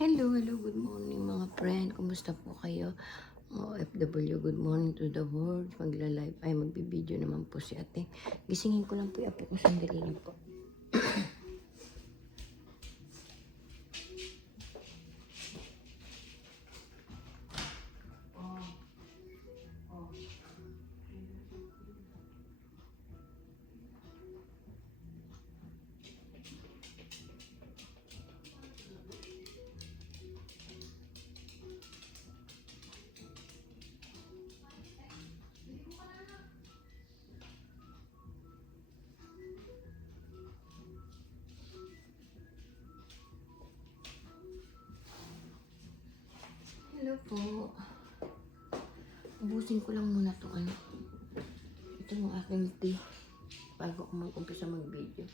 Hello, good morning mga friend. Kumusta po kayo? OFW, good morning to the world. Magla-live, ay magbibideo naman po si ate. Gisingin ko lang po yung apo ko, sandali lang po. Hello po. Ubusin ko lang muna to ano. Ito yung aking tea. Bago ako mag-umpisa mag-video.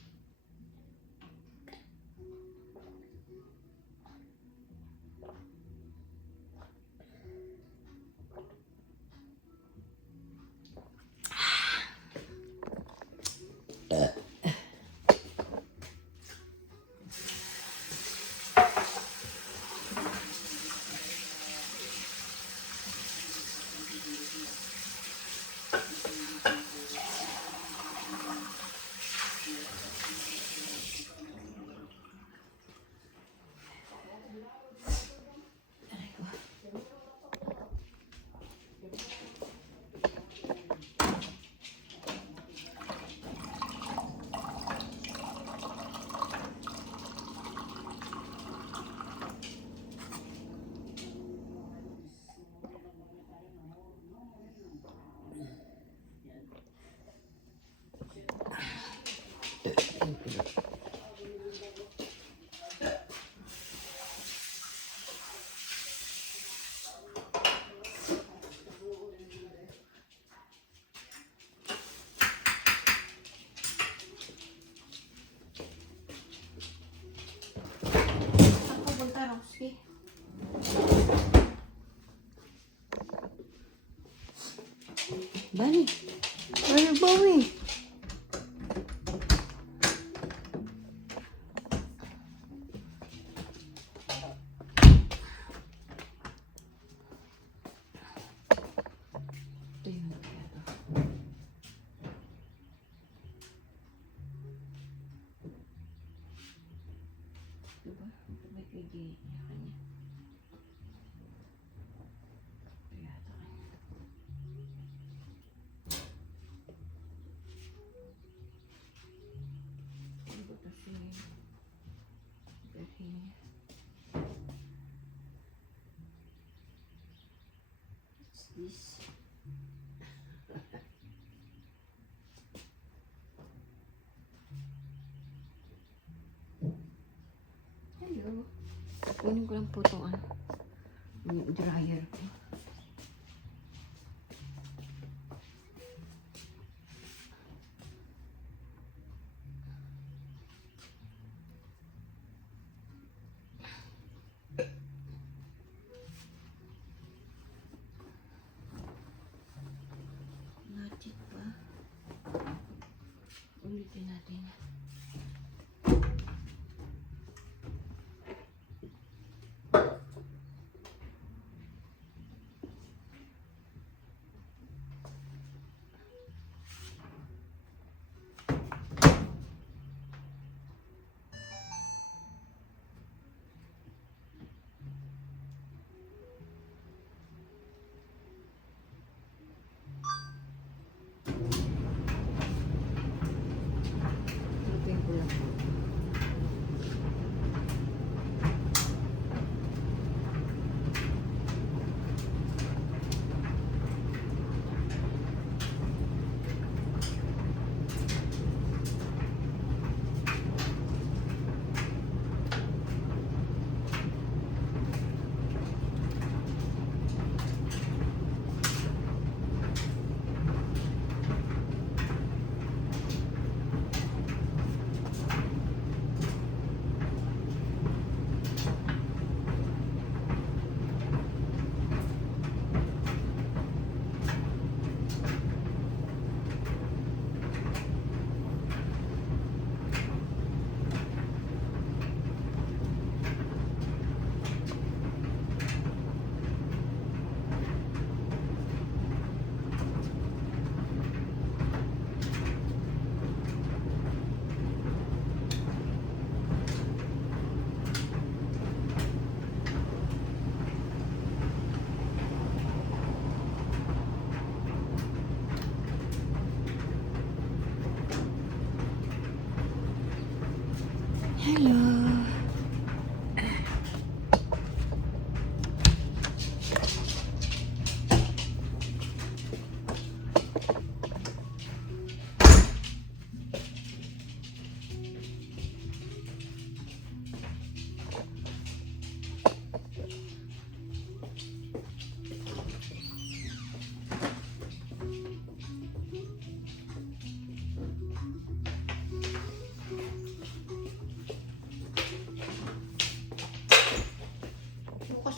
Ako punta, Roxy. Bani. Ay, bawi. Ito yung ano. Diba? Ito may kagay niya kanya. Ito yata kanya. Ito to si Berhin. What's this? Hello. Kunin ko lang po itong ano, yung dryer ko. Natit pa. Ulitin natin.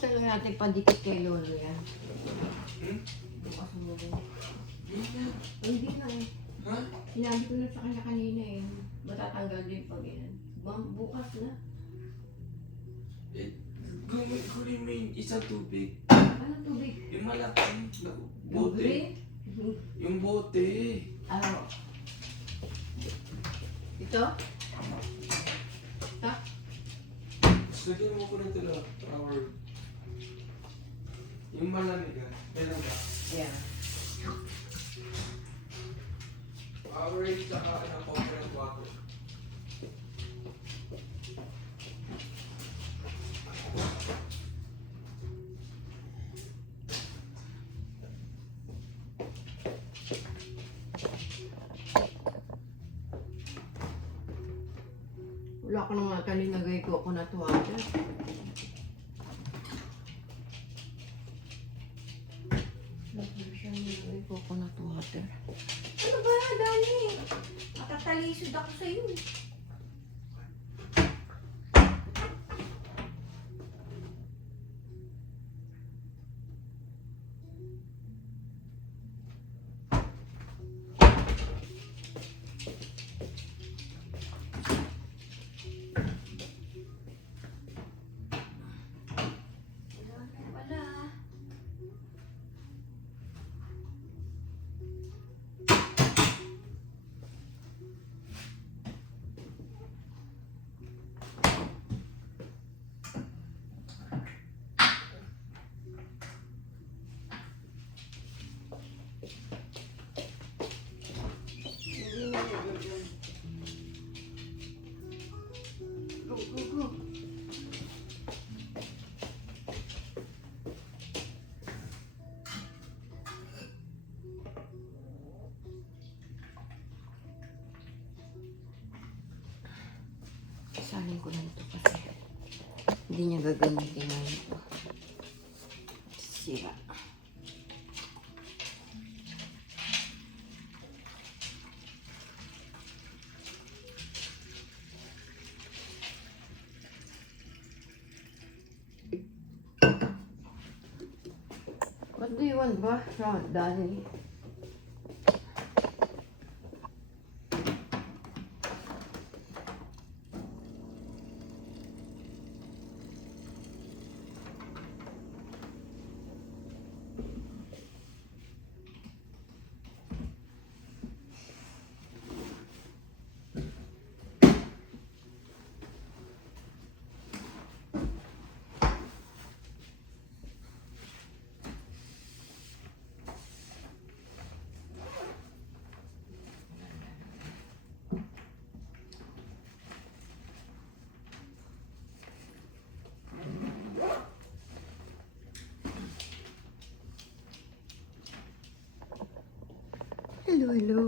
lang natin padikit kay Lolo yan. Hmm? Bukas mo rin. Hindi na. Hindi na eh. Ha? Sinabi ko na sa kanya kanina eh. Matatanggal din pag yan. Bukas na. Eh, kunin mo yung isang tubig. Ano tubig? Yung malaki. Bote. Yung bote. Ano? Ito? Ito? Lagyan mo ko ng power. Yung malamig ah. Meron ba? Yeah. Powerade tsaka coconut water. Wala ko nang nakalagay ko coconut water. Nilagay ko coconut water. Ano ba, Dani? Matatalisod ako sa'yo. Wala. Hindi na nilagay. Go, go, go. Salin ko lang ito kasi hindi niya gagamitin na ito. Sira. What do you want ba, Danny? Hello, hello.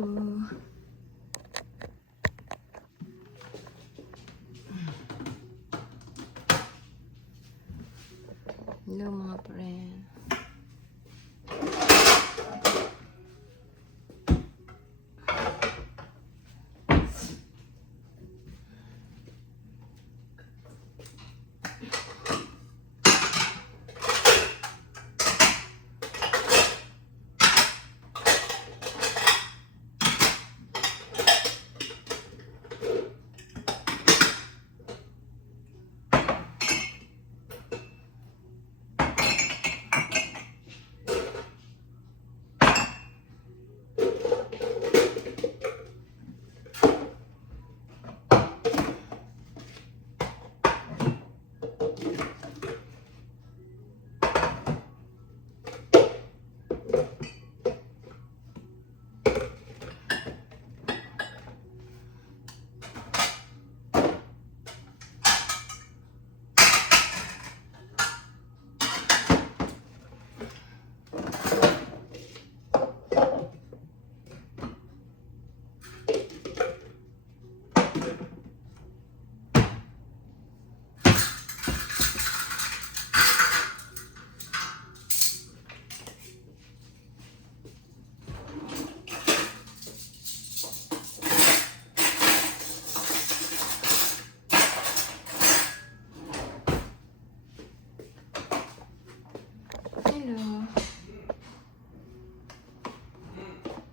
Hello mga friend.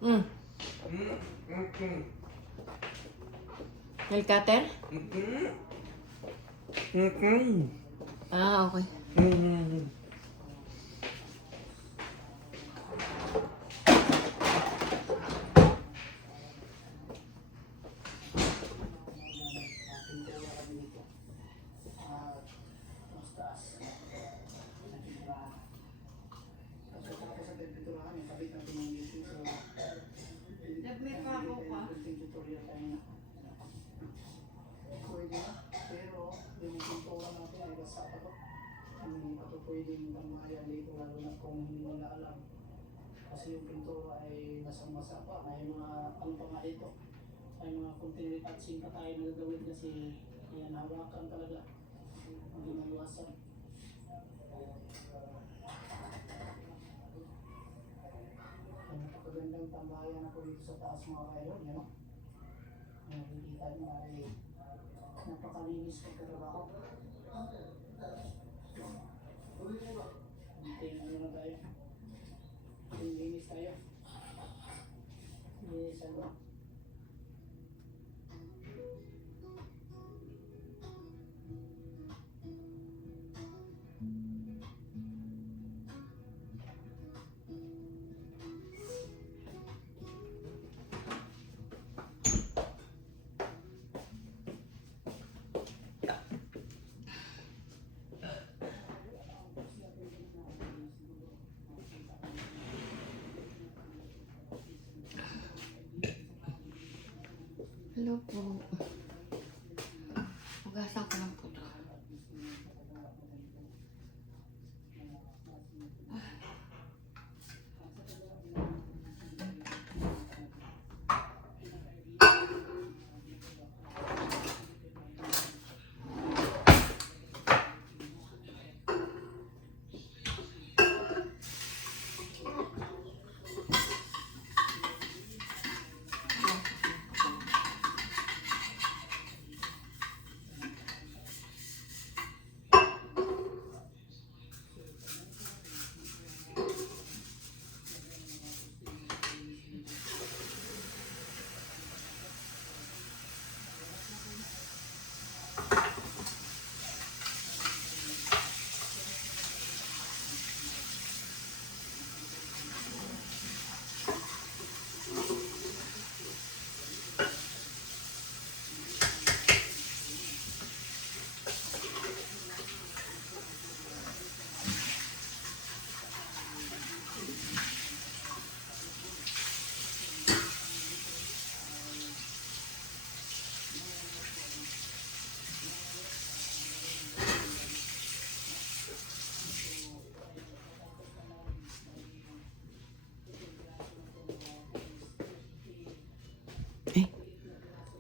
Mm. Nail cutter? Ah, okay. Pwedeng pangmayan dito lalo na kung hindi mo na alam. Kasi yung pintura ay basang-basa pa. May mga ano pa nga dito. May mga kunting retouching pa tayo na gagawin kasi yan hawakan talaga. Hindi maiwasan. Ay, napakagandang tambayan ako dito sa taas mga kayon. Yan o. Nakikita niyo ay napakalinis pagkatrabaho. Ano na tayo? Linis tayo. Linis ano? Hello po. Hugasan ko lang po ito.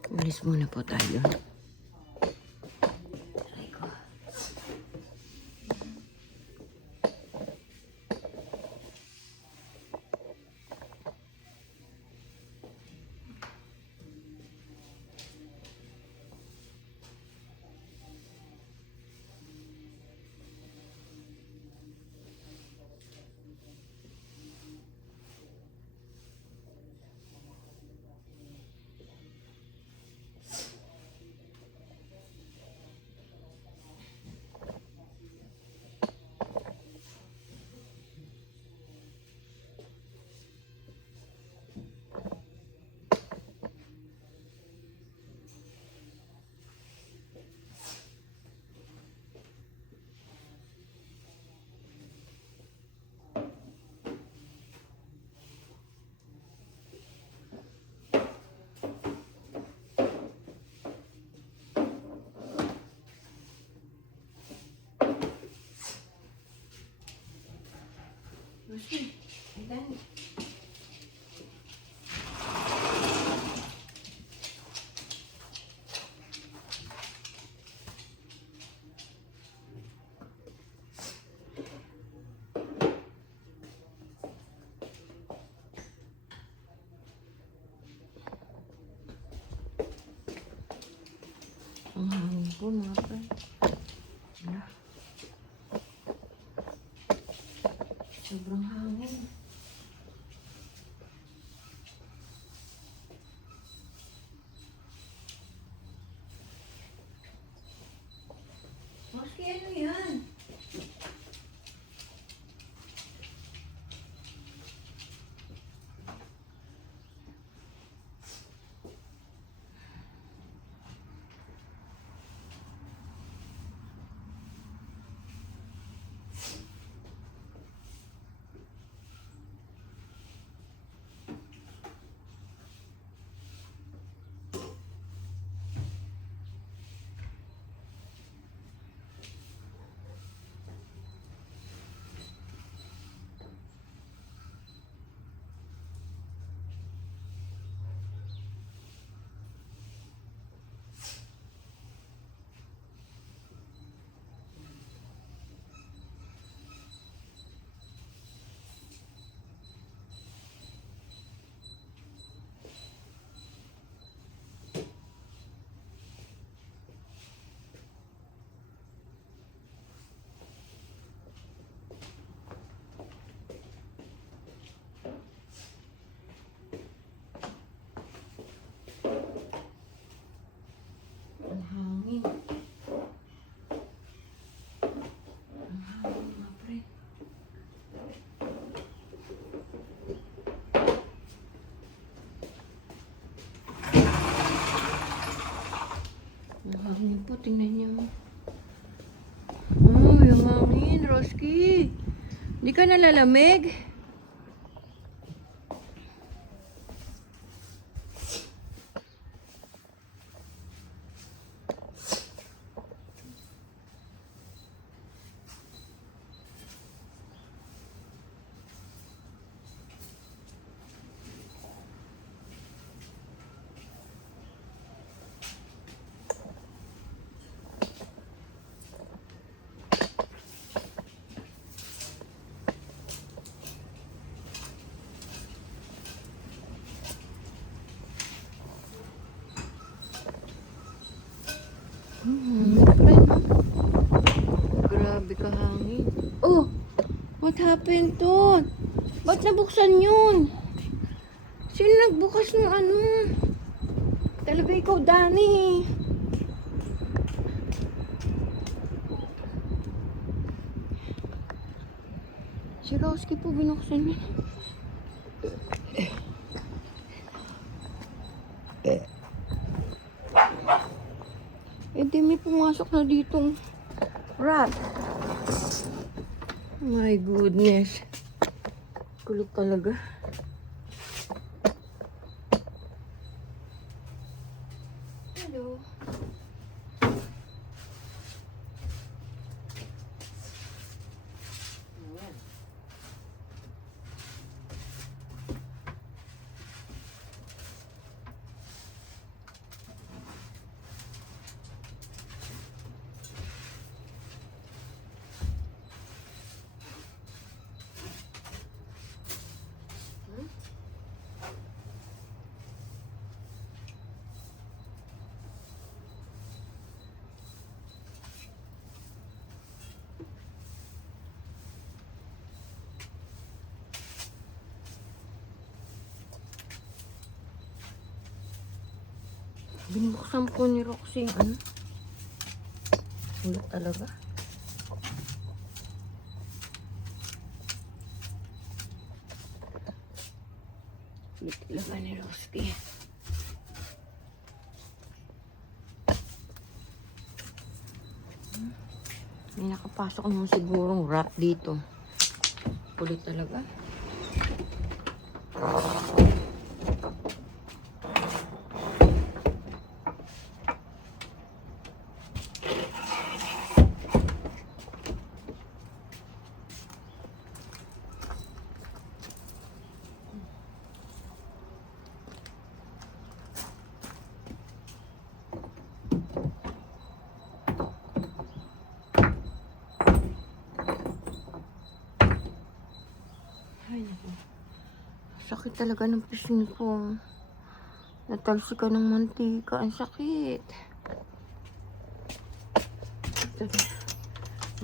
Ulis muna po tayo. Aray ko. Lucy, ayan. Ang hangin po mga friend. Ano? Sobrang hangin. tingnan niyo. Oh, yung hangin, Roski. Hindi ka nalalamig? Friend, grabe ka hangin. Oh, what happened to? Ba't nabuksan yun? Sino nagbukas ng ano? Talaga ikaw, Dani. Si Roski po binuksan yun. Eh, di may pumasok na ditong rat. My goodness. Kulog talaga. Hello. Binuksan po ni Roxy yung ano. Ulit talaga. Ulit talaga ni Roxy. May nakapasok naman sigurong rat dito. Ulit talaga. Ay, naku. Sakit talaga ng pisngi ko. Natalsi ka ng mantika. Ang sakit.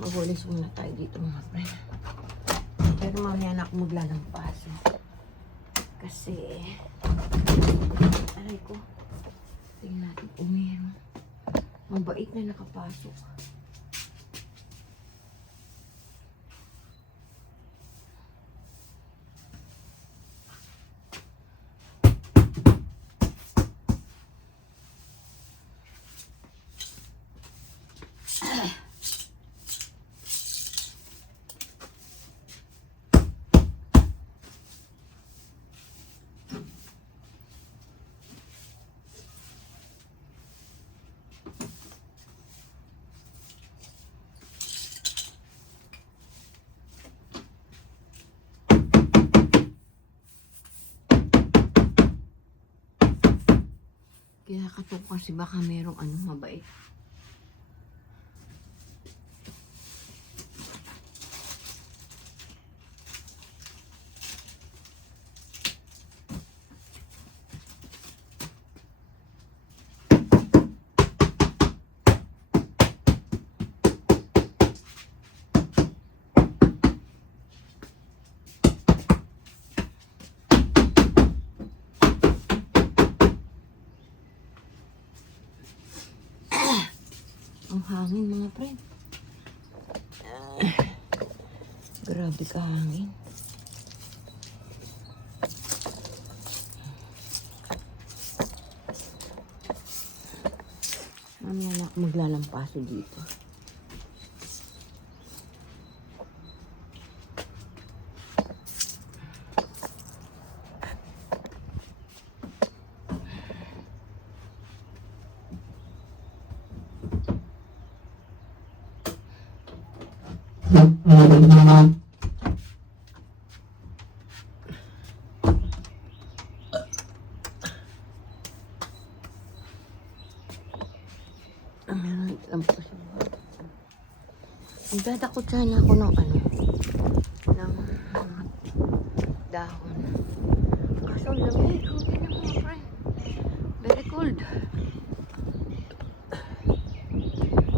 Magulis muna tayo dito mga friend. Pero mamaya na ako maglalampas. Kasi, aray ko. Tingnan natin kung meron. Mabait na nakapasok. Kaya katok kasi baka merong ano mabait. Ang hangin mga friend. Grabe ka hangin. Mamaya na ako Maglalampaso dito. Meron lang po siya. Nagdadakot sana ako ng ano, ng dahon. Kaso ang lamig, okay na mga friend. Very cold.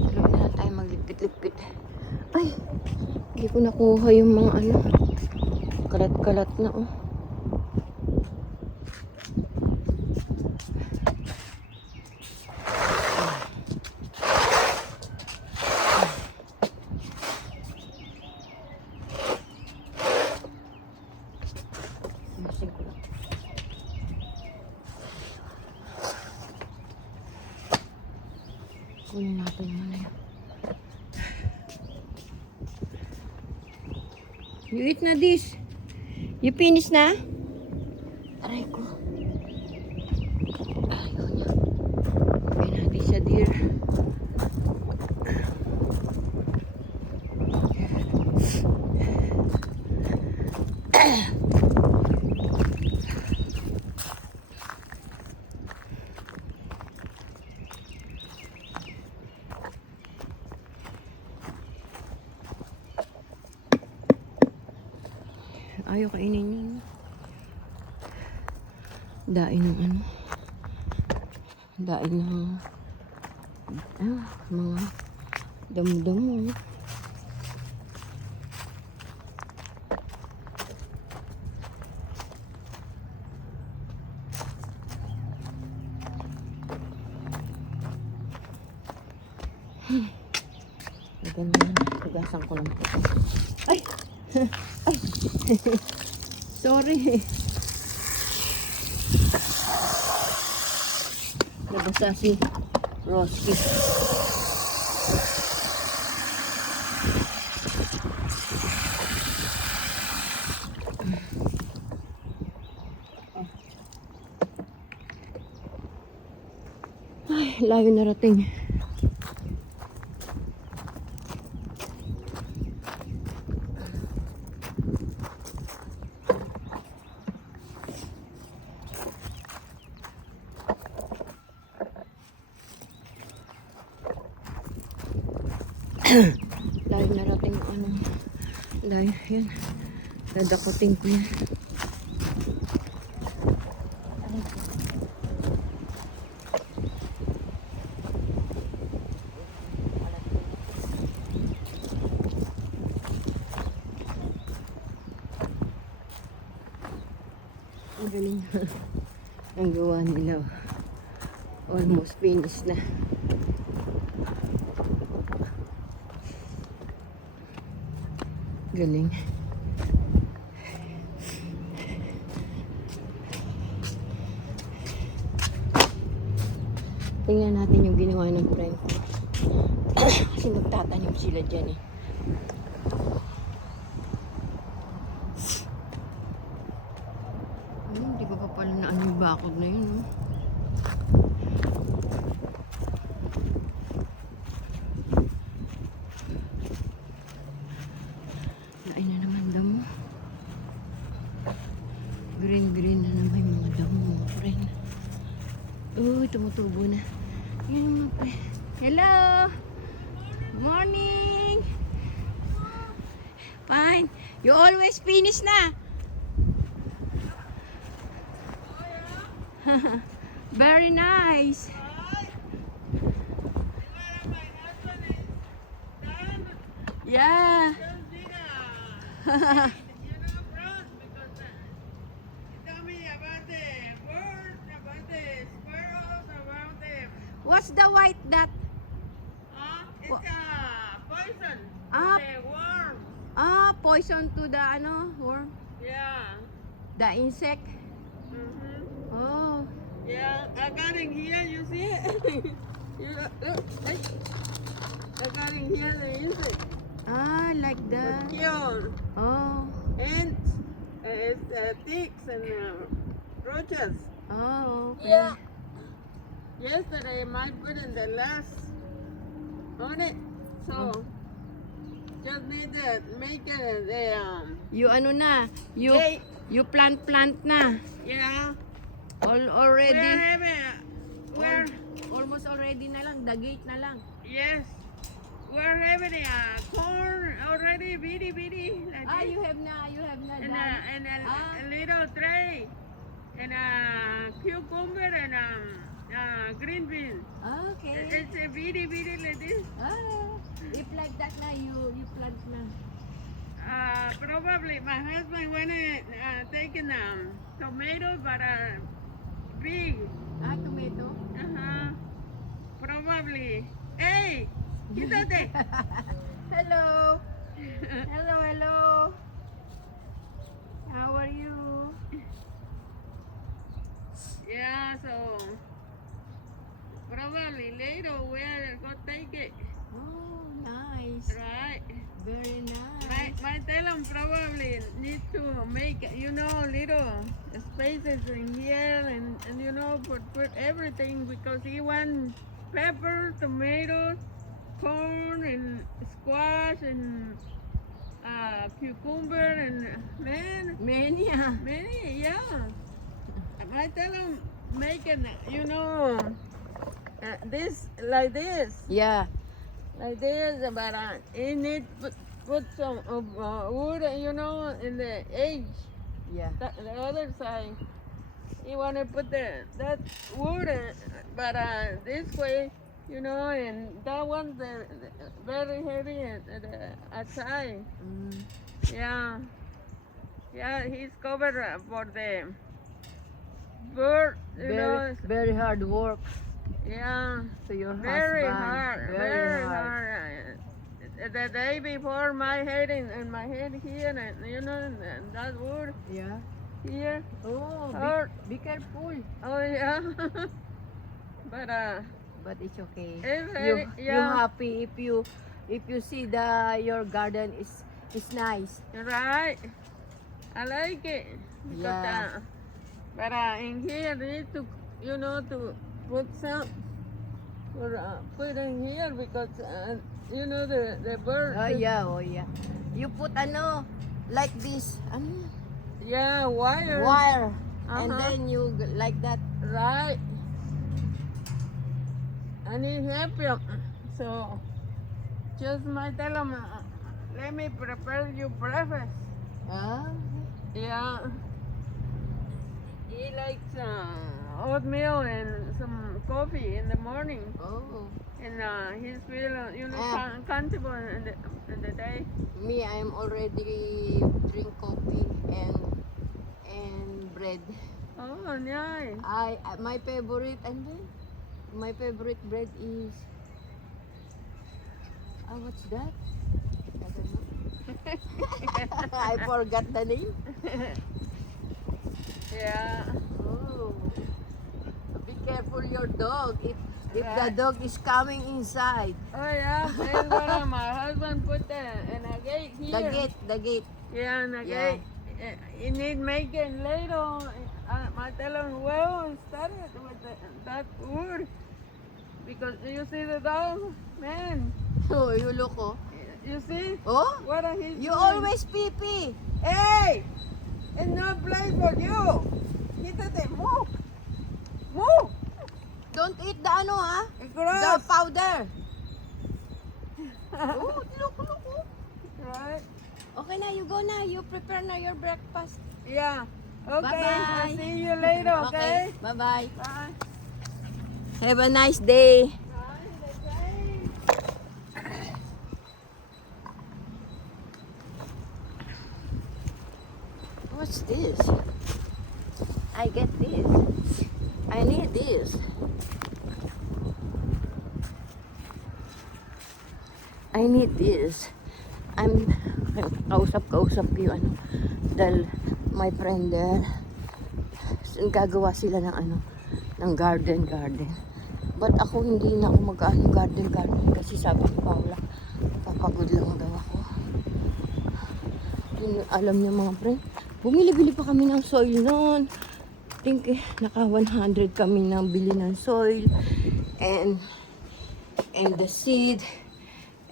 Alam na lang tayo maglipit-lipit. Ay, hindi ko nakuha yung mga ano, kalat-kalat na oh. Kunin natin muna yun. You eat na this? You finish na? Aray ko. Ayaw niya. Okay natin siya, dear. Ayaw kainin yun. Dain ng ano. Dain ng mga damo-damo. Maganda yan. Tugasan ko lang po. Ay! Ay! Sorry. Nabasa si Roski. Ay, layo narating. Layo narating ano. Layo yan. Dadakutin ko yan. Ang galing ang gawa nila. Almost finished na. Galing. Tingnan natin yung ginawa ng friend ko. Kasi nagtatanim sila dyan eh. Hindi ko pa pala na ano yung bakod na yun. Oh. Ay na naman damo. Green na naman yung mga damo mga friend. Uy, tumutubo na. Yan yung mga friend. Hello! Morning! Fine. You always finish na. Very nice. Yeah. What's the white that? It's poison. Ah. The worm. Poison to the ano, worm, Yeah. the insect. Mm-hmm. Oh. Yeah. I got it here. You see it? You look, hey, I got in here the insect. Ah, like that. Mosquitoes, Oh. ants, ticks, and roaches. Oh, okay. Yeah. Yesterday, my put in the last on it, so just need to make it You ano na? You Hey. you plant na. yeah. Already. We're having, we're Almost already na lang. The gate na lang. yes, we're having corn already, bitty, like Ah, this. you have na And done. a little tray, and a cucumber and green bean. Okay. It's a bitty like this. Ah, if like that na, you plant na. Probably my husband wanna taking tomatoes, but big. Ah, tomato. Probably. Hey, quítate. Hello. Hello. How are you? Yeah, so probably later we're gonna take it, Oh, nice. right? Very nice. My Telem probably need to make, little spaces in here and put everything because he wants pepper, tomatoes, corn and squash and cucumber and Many. many, yeah. I tell him make it, this like this. Yeah. Like this, but he need put some wood, in the edge, Yeah. the other side. He wanna put that wood, but this way, and that one's very heavy at the outside. Mm. Yeah, yeah, he's covered for the bird, Very hard work yeah. to your Very husband. hard, very hard. The day before my head and my head here, and that wood Yeah. here. Oh, Hurt. be careful. Oh yeah. But But it's okay. it's You very, you yeah, happy if you see your garden is nice. right. I like it. Because, Yeah. but in here need to, to put some. Put in here because the bird. Oh yeah. You put like this Yeah, wire. wire and Uh-huh. then you like that. Right. I need help you. So, just tell him, let me prepare you breakfast. Ah, Yeah. He likes oatmeal and some coffee in the morning. oh. And he's feel, Ah. comfortable in the day. Me, I'm already drink coffee and bread. Oh, nice. My favorite bread is what's that? I don't know. I forgot the name. Yeah. Oh. Be careful your dog. If the Right. dog is coming inside. Oh, yeah. That's what my husband put in a gate here. The gate. Yeah, and Yeah. again, you need making later. I tell him, well, started with that wood. Because you see the dog, man. Oh, you look, oh. You see Oh, what he's you doing? always pee. Hey! It's not place for you. Quítate, move. Move. Don't eat the ha? It's The grass. powder. Oh, look. Oh. Right? Okay na, you go na. You prepare na your breakfast. Yeah. Okay. Bye-bye. I'll see you later, okay? Bye-bye. Bye. Have a nice day. What's this? I get this. I need this. I need this. Kausap ko yung dahil my friend there. Gagawa sila ng ng garden. But ako hindi na ako mag-garden kasi sabi ni Paula, papagod lang daw ako. Yun, alam niyo mga friend, bumili-bili pa kami ng soil noon. I think naka 100 kami nang bili ng soil and the seed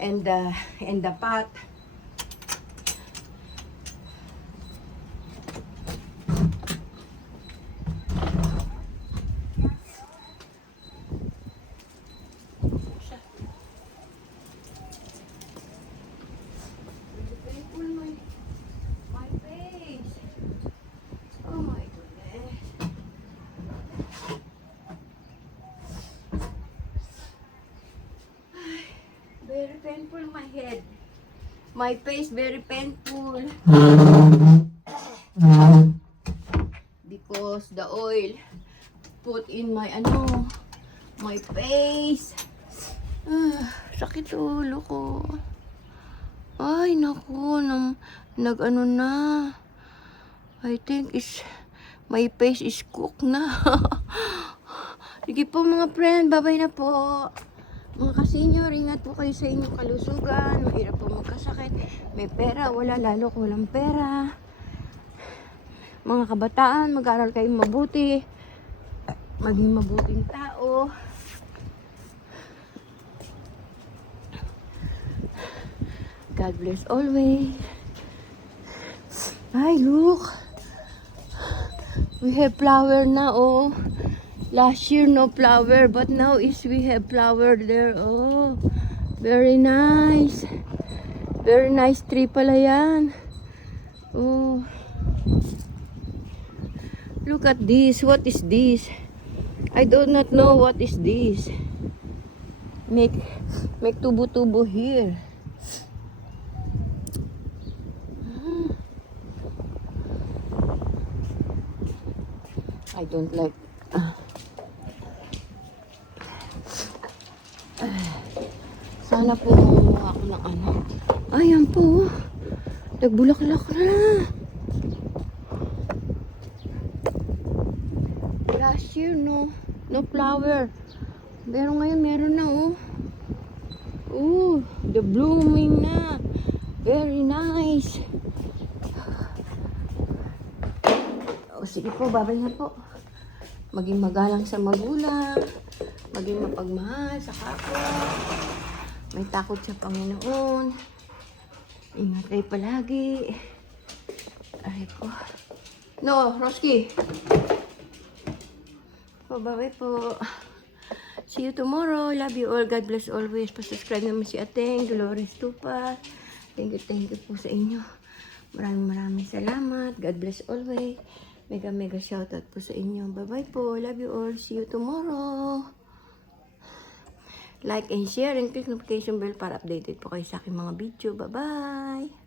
and the pot. My face. Oh my goodness. Very painful my head. My face very painful. Because the oil put in my my face. Sakit ulo ko. Ay, naku, nag-ano na. I think my face is cooked na. Sige po mga friend, bye-bye na po. Mga kasenyor, ingat po kayo sa inyong kalusugan. Mahirap po magkasakit. May pera, wala, lalo ko walang pera. Mga kabataan, mag-aral kayo mabuti. Maging mabuting tao. God bless always. Ay, look. We have flower na, oh. Last year, no flower. But now we have flower there. Oh, very nice. Very nice tree pala yan. Oh. Look at this. What is this? I do not know what is this. Make tubo-tubo here. I don't like. Sana po mamuha ako ng ano. Ayan po. Nagbulaklak na. Last year, no flower. Pero ngayon, meron na, oh. Oh, the blooming na. Very nice. O, sige po, babay na po. Maging magalang sa magulang. Maging mapagmahal sa kapwa. May takot sa Panginoon. Ingat kayo palagi. Ay po. No, Roski. Po, bye-bye po. See you tomorrow. Love you all. God bless always. Pa-subscribe naman si Ateng Dolores Tupa. Thank you po sa inyo. Maraming salamat. God bless always. Mega shoutout po sa inyo. Bye-bye po. Love you all. See you tomorrow. Like and share and click notification bell para updated po kayo sa aking mga video. Bye-bye!